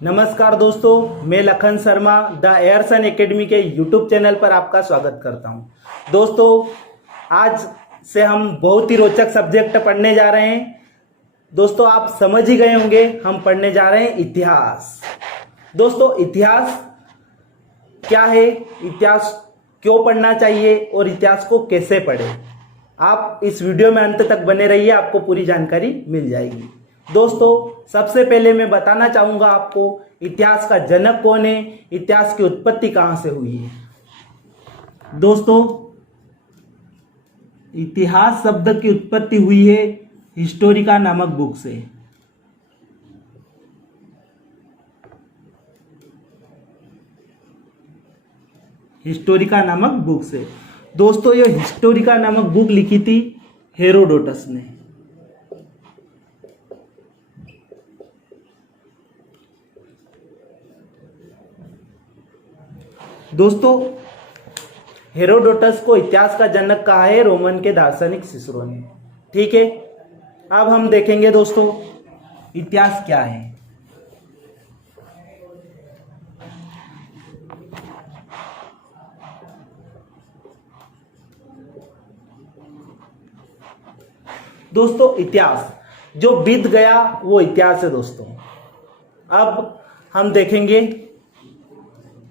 नमस्कार दोस्तों, मैं लखन शर्मा द एयरसन एकेडमी के यूट्यूब चैनल पर आपका स्वागत करता हूं। दोस्तों, आज से हम बहुत ही रोचक सब्जेक्ट पढ़ने जा रहे हैं। दोस्तों, आप समझ ही गए होंगे, हम पढ़ने जा रहे हैं इतिहास। दोस्तों, इतिहास क्या है, इतिहास क्यों पढ़ना चाहिए और इतिहास को कैसे पढ़ें, आप इस वीडियो में अंत तक बने रहिए, आपको पूरी जानकारी मिल जाएगी। दोस्तों, सबसे पहले मैं बताना चाहूंगा आपको इतिहास का जनक कौन है, इतिहास की उत्पत्ति कहां से हुई है। दोस्तों, इतिहास शब्द की उत्पत्ति हुई है हिस्टोरिका नामक बुक से। हिस्टोरिका नामक बुक से। दोस्तों, ये हिस्टोरिका नामक बुक लिखी थी हेरोडोटस ने। दोस्तों, हेरोडोटस को इतिहास का जनक कहा है रोमन के दार्शनिक सिसरो ने। ठीक है, अब हम देखेंगे दोस्तों इतिहास क्या है। दोस्तों, इतिहास जो बीत गया वो इतिहास है। दोस्तों, अब हम देखेंगे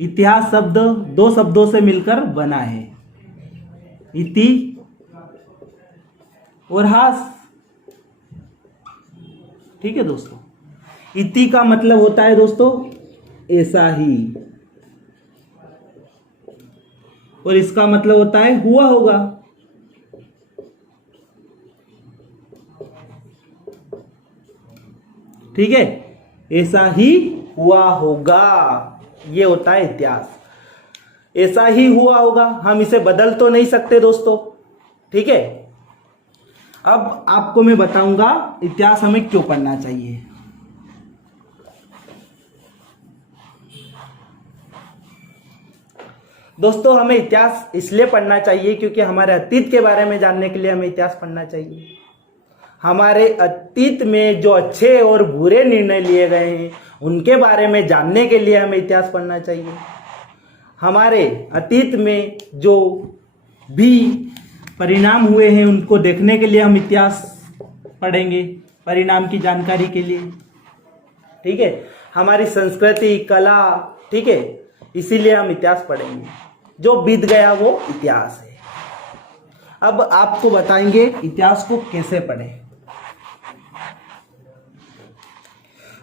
इतिहास शब्द दो शब्दों से मिलकर बना है, इति और हास। ठीक है दोस्तों, इति का मतलब होता है दोस्तों ऐसा ही, और इसका मतलब होता है हुआ होगा। ठीक है, ऐसा ही हुआ होगा, ये होता है इतिहास। ऐसा ही हुआ होगा, हम इसे बदल तो नहीं सकते दोस्तों। ठीक है, अब आपको मैं बताऊंगा इतिहास हमें क्यों पढ़ना चाहिए। दोस्तों, हमें इतिहास इसलिए पढ़ना चाहिए क्योंकि हमारे अतीत के बारे में जानने के लिए हमें इतिहास पढ़ना चाहिए। हमारे अतीत में जो अच्छे और बुरे निर्णय लिए गए हैं उनके बारे में जानने के लिए हमें इतिहास पढ़ना चाहिए। हमारे अतीत में जो भी परिणाम हुए हैं उनको देखने के लिए हम इतिहास पढ़ेंगे, परिणाम की जानकारी के लिए। ठीक है, हमारी संस्कृति, कला, ठीक है, इसीलिए हम इतिहास पढ़ेंगे। जो बीत गया वो इतिहास है। अब आपको बताएंगे इतिहास को कैसे पढ़ें।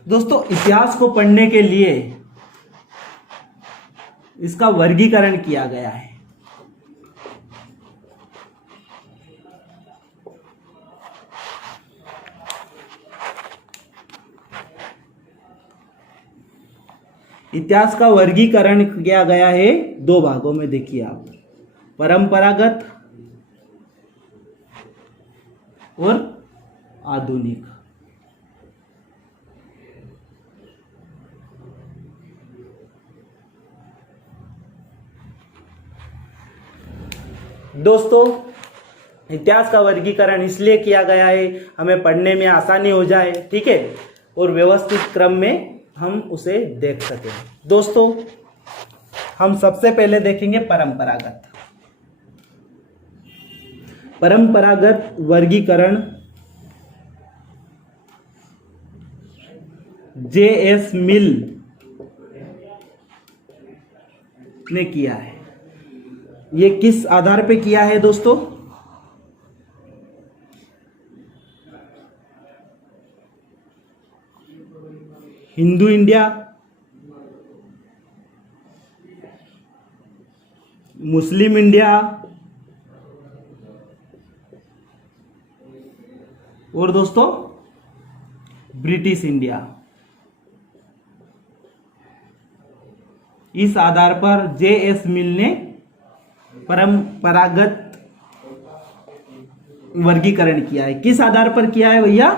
दोस्तों, इतिहास को पढ़ने के लिए इसका वर्गीकरण किया गया है। इतिहास का वर्गीकरण किया गया है दो भागों में। देखिए आप, परंपरागत और आधुनिक। दोस्तों, इतिहास का वर्गीकरण इसलिए किया गया है हमें पढ़ने में आसानी हो जाए, ठीक है, और व्यवस्थित क्रम में हम उसे देख सकें। दोस्तों, हम सबसे पहले देखेंगे परंपरागत। परंपरागत वर्गीकरण J.S. मिल ने किया है। ये किस आधार पे किया है दोस्तों? हिंदू इंडिया, मुस्लिम इंडिया और दोस्तों ब्रिटिश इंडिया। इस आधार पर J.S. मिल ने परंपरागत वर्गीकरण किया है। किस आधार पर किया है भैया?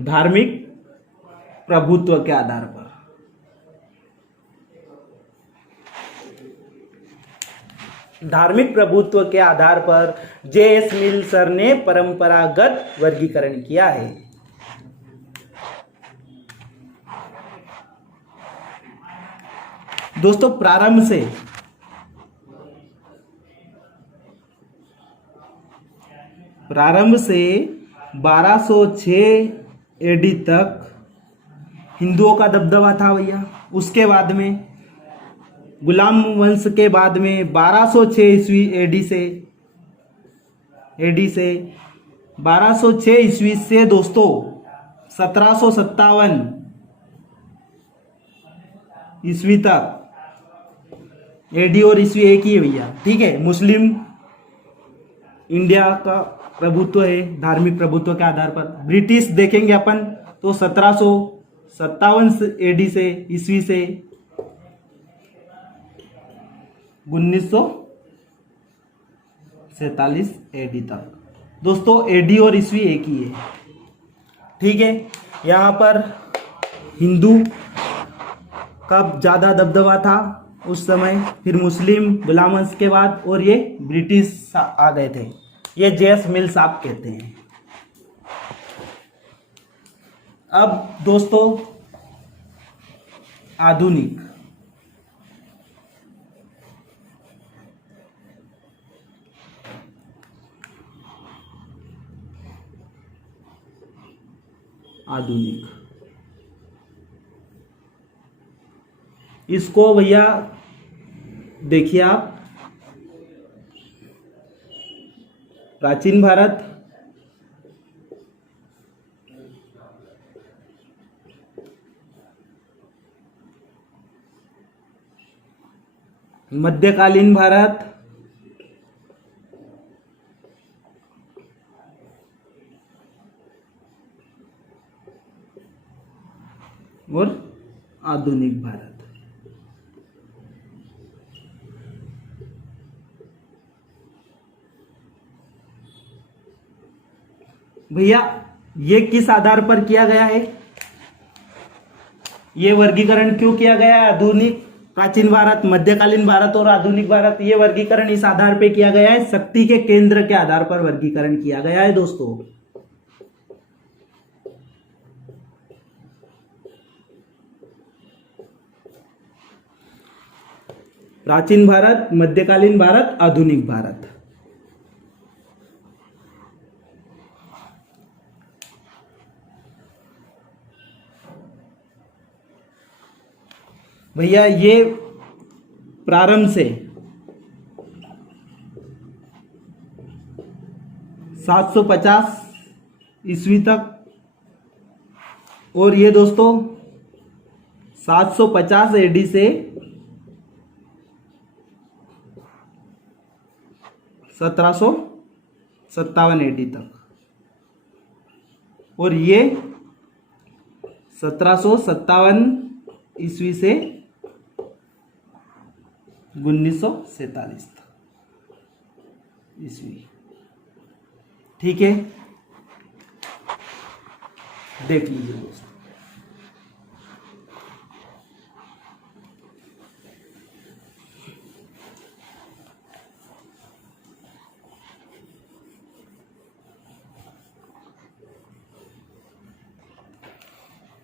धार्मिक प्रभुत्व के आधार पर। धार्मिक प्रभुत्व के आधार पर जे.एस. मिल सर ने परंपरागत वर्गीकरण किया है। दोस्तों प्रारंभ से प्रारंभ से 1206 एडी तक हिंदुओं का दबदबा था भैया। उसके बाद में गुलाम वंश के बाद में 1206 ईस्वी एडी से 1206 ईस्वी से दोस्तों 1757 ईस्वी तक एडी और ईस्वी एक ही है भैया, ठीक है। मुस्लिम इंडिया का प्रभुत्व है धार्मिक प्रभुत्व के आधार पर। ब्रिटिश देखेंगे अपन तो 1757 एडी से ईस्वी से 1947 एडी तक। दोस्तों एडी और ईस्वी एक ही है, ठीक है। यहाँ पर हिंदू का ज़्यादा दबदबा था उस समय, फिर मुस्लिम गुलाम वंश के बाद, और ये ब्रिटिश आ गए थे। ये जे.एस. मिल साहब कहते हैं। अब दोस्तों आधुनिक इसको भैया देखिए आप, प्राचीन भारत, मध्यकालीन भारत, और आधुनिक भारत। भैया ये किस आधार पर किया गया है, ये वर्गीकरण क्यों किया गया है? आधुनिक, प्राचीन भारत, मध्यकालीन भारत और आधुनिक भारत, ये वर्गीकरण इस आधार पे किया गया है, शक्ति के केंद्र के आधार पर वर्गीकरण किया गया है दोस्तों। प्राचीन भारत, मध्यकालीन भारत, आधुनिक भारत। भैया ये प्रारंभ से 750 ईस्वी तक, और ये दोस्तों 750 एडी से 1757 एडी तक, और ये 1757 ईस्वी से 1947 ईस्वी, ठीक है। देख लीजिए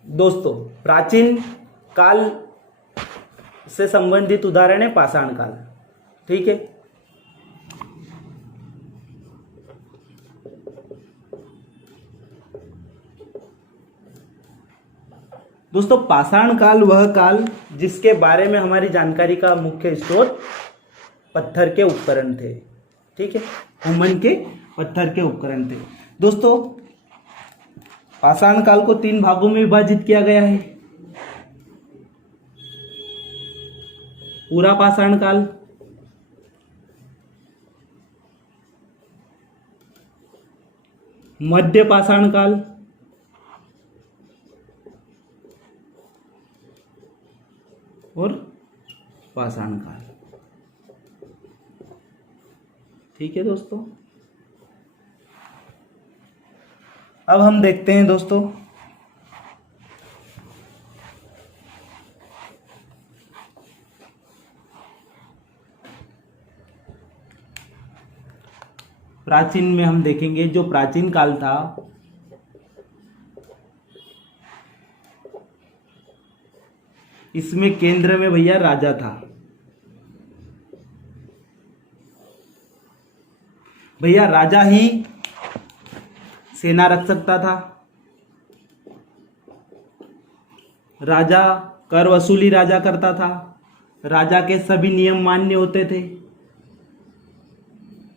दोस्तों, प्राचीन काल से संबंधित उदाहरण है पाषाण काल, ठीक है। दोस्तों पाषाण काल वह काल जिसके बारे में हमारी जानकारी का मुख्य स्रोत पत्थर के उपकरण थे, ठीक है, हुमन के पत्थर के उपकरण थे। दोस्तों पाषाण काल को 3 भागों में विभाजित किया गया है। पूरा पाषाण काल, मध्य पाषाण काल, और पाषाण काल, ठीक है दोस्तों। अब हम देखते हैं दोस्तों प्राचीन में हम देखेंगे जो प्राचीन काल था, इसमें केंद्र में भैया राजा था। भैया राजा ही सेना रख सकता था, राजा कर वसूली राजा करता था, राजा के सभी नियम मान्य होते थे।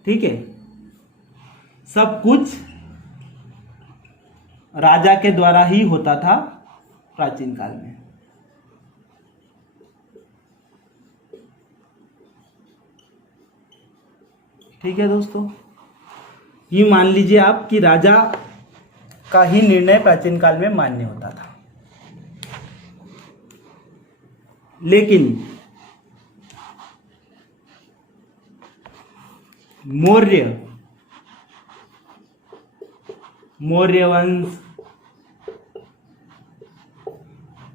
ठीक है, सब कुछ राजा के द्वारा ही होता था प्राचीन काल में। ठीक है दोस्तों, ये मान लीजिए आप कि राजा का ही निर्णय प्राचीन काल में मान्य होता था। लेकिन मौर्य वंश,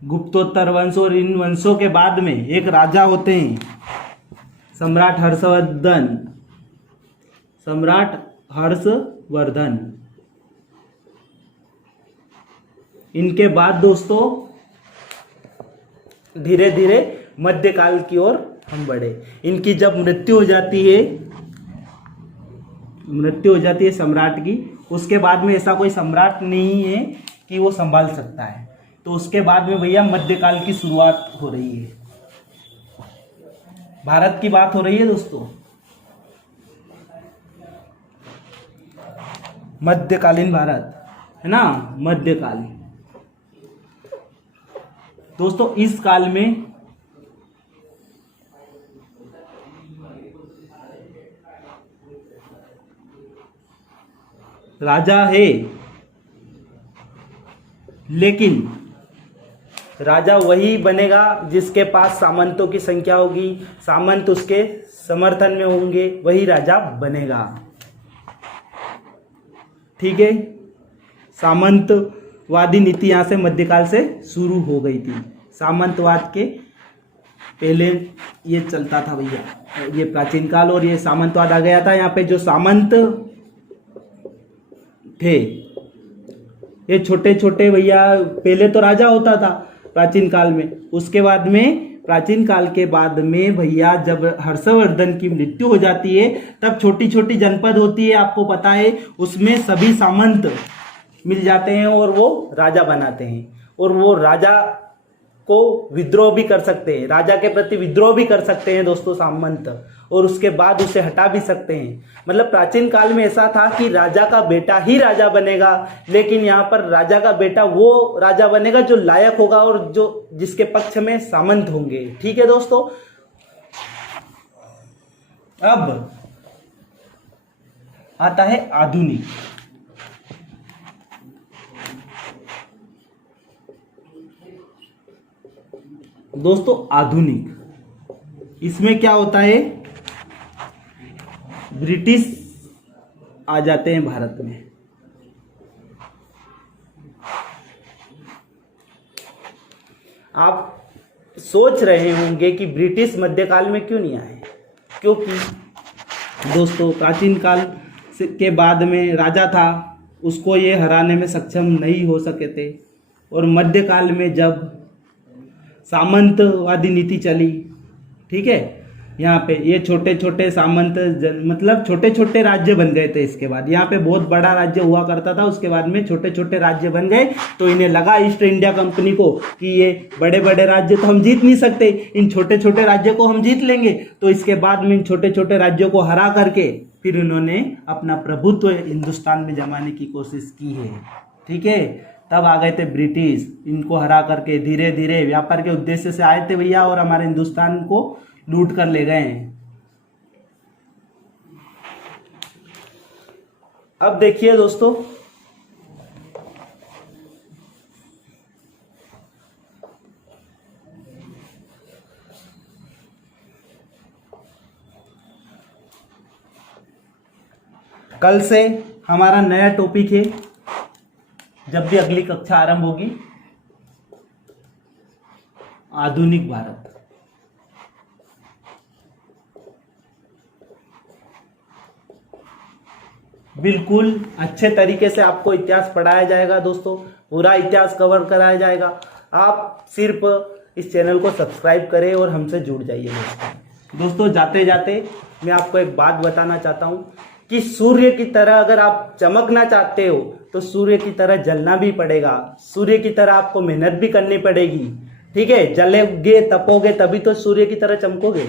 गुप्तोत्तर वंश और इन वंशों के बाद में एक राजा होते हैं, सम्राट हर्षवर्धन। इनके बाद दोस्तों धीरे धीरे मध्यकाल की ओर हम बढ़े। इनकी जब मृत्यु हो जाती है सम्राट की, उसके बाद में ऐसा कोई सम्राट नहीं है कि वो संभाल सकता है। तो उसके बाद में भैया मध्यकाल की शुरुआत हो रही है। भारत की बात हो रही है दोस्तों, मध्यकालीन भारत है ना, मध्यकाल। दोस्तों इस काल में राजा है, लेकिन राजा वही बनेगा जिसके पास सामंतों की संख्या होगी, सामंत उसके समर्थन में होंगे, वही राजा बनेगा। ठीक है, सामंतवादी नीति यहां से मध्यकाल से शुरू हो गई थी। सामंतवाद के पहले ये चलता था भैया, ये प्राचीन काल, और ये सामंतवाद आ गया था। यहाँ पे जो सामंत थे ये छोटे छोटे भैया, पहले तो राजा होता था प्राचीन काल में, उसके बाद में प्राचीन काल के बाद में भैया जब हर्षवर्धन की मृत्यु हो जाती है, तब छोटी छोटी जनपद होती है, आपको पता है, उसमें सभी सामंत मिल जाते हैं और वो राजा बनाते हैं। और वो राजा को विद्रोह भी कर सकते हैं, राजा के प्रति विद्रोह भी कर सकते हैं दोस्तों सामंत, और उसके बाद उसे हटा भी सकते हैं। मतलब प्राचीन काल में ऐसा था कि राजा का बेटा ही राजा बनेगा, लेकिन यहाँ पर राजा का बेटा वो राजा बनेगा जो लायक होगा और जो जिसके पक्ष में सामंत होंगे। ठीक है दोस्तों, अब आता है आधुनिक। दोस्तों आधुनिक, इसमें क्या होता है, ब्रिटिश आ जाते हैं भारत में। आप सोच रहे होंगे कि ब्रिटिश मध्यकाल में क्यों नहीं आए, क्योंकि दोस्तों प्राचीन काल के बाद में राजा था, उसको ये हराने में सक्षम नहीं हो सके थे। और मध्यकाल में जब सामंतवादी नीति चली, ठीक है, यहाँ पे ये छोटे छोटे सामंत मतलब छोटे छोटे राज्य बन गए थे। इसके बाद यहाँ पे बहुत बड़ा राज्य हुआ करता था, उसके बाद में छोटे छोटे राज्य बन गए। तो इन्हें लगा ईस्ट इंडिया कंपनी को कि ये बड़े बड़े राज्य तो हम जीत नहीं सकते, इन छोटे छोटे राज्यों को हम जीत लेंगे। तो इसके बाद में इन छोटे छोटे राज्यों को हरा करके फिर इन्होंने अपना प्रभुत्व हिंदुस्तान में जमाने की कोशिश की है। ठीक है, तब आ गए थे ब्रिटिश, इनको हरा करके धीरे धीरे व्यापार के उद्देश्य से आए थे भैया, और हमारे हिंदुस्तान को लूट कर ले गए हैं। अब देखिए दोस्तों, कल से हमारा नया टॉपिक है, जब भी अगली कक्षा आरंभ होगी, आधुनिक भारत। बिल्कुल अच्छे तरीके से आपको इतिहास पढ़ाया जाएगा दोस्तों, पूरा इतिहास कवर कराया जाएगा। आप सिर्फ इस चैनल को सब्सक्राइब करें और हमसे जुड़ जाइए दोस्तों। जाते जाते मैं आपको एक बात बताना चाहता हूँ कि सूर्य की तरह अगर आप चमकना चाहते हो तो सूर्य की तरह जलना भी पड़ेगा, सूर्य की तरह आपको मेहनत भी करनी पड़ेगी। ठीक है, जलोगे तपोगे तभी तो सूर्य की तरह चमकोगे।